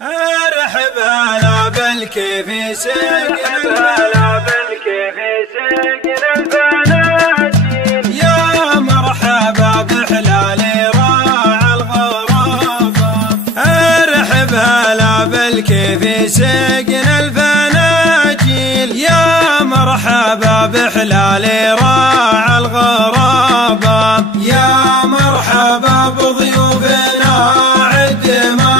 ارحب هلا بالكيف سجن البناجيل يا مرحبا بحلال راعى الغرابة. ارحب هلا بالكيف سجن البناجيل يا مرحبا بحلال راعى الغرابة. يا مرحبا بضيوفنا عد ما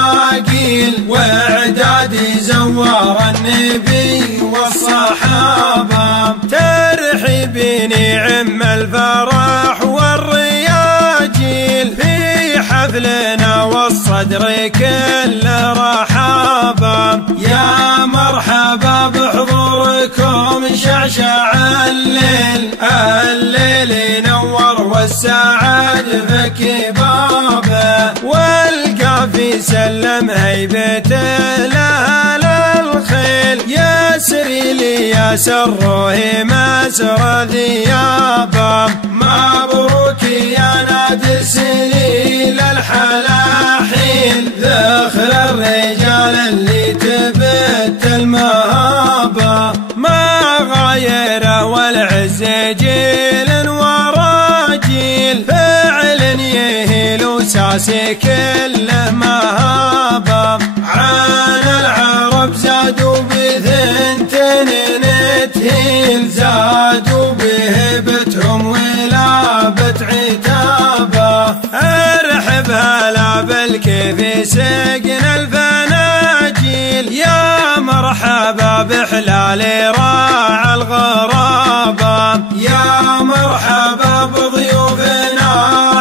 قيل واعدادي زوار النبي والصحابة. ترحبيني عم الفرح والرياجيل في حفلنا والصدر كل رحابة. يا مرحبا بحضوركم شعشع الليل، الليل ينور والسعد فك بابه. والقافي سلم هيبته لها للخيل يسري لي يسره مسر ذيابه. مبروك يا نادي سليل الحلاحيل ذخر الرجال اللي تبت المهابة. ما غايره والعز جيل وراجيل فعل يهيل وساسي كله مهابة. عن العرب زادوا بثنتين نتهيل زادوا بهبتهم ولابة عتابة. ارحب هلا بالكيف سجن البناجيل يا مرحبا بحلال راعى الغرابة. يا مرحبا بضيوفنا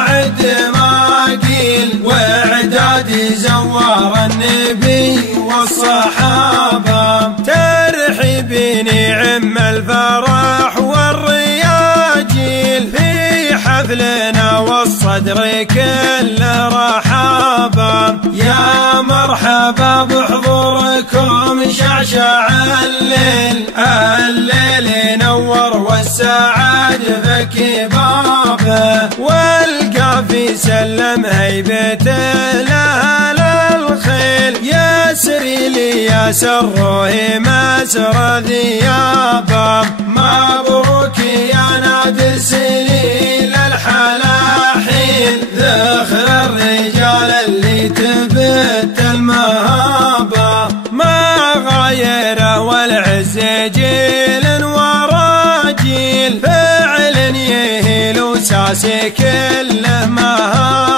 عد ما قيل واعدادي زوار النبي والصحابة. ترحبيني عم الفرح والرياجيل في حفلنا والصدر كل رحابة. يا مرحبا بحضوركم شعشع الليل، الليل ينور والسعد فك بابه. والقافي سلم هيبته لها للخيل يسري لي يسره مسر ذيابه. مبروك يا نادي سليل الحلاحيل ذخر الرجال اللي تبت المهابة. ما غايره والعز جيل وراجيل فعل يهيل وساسي كله مهابة.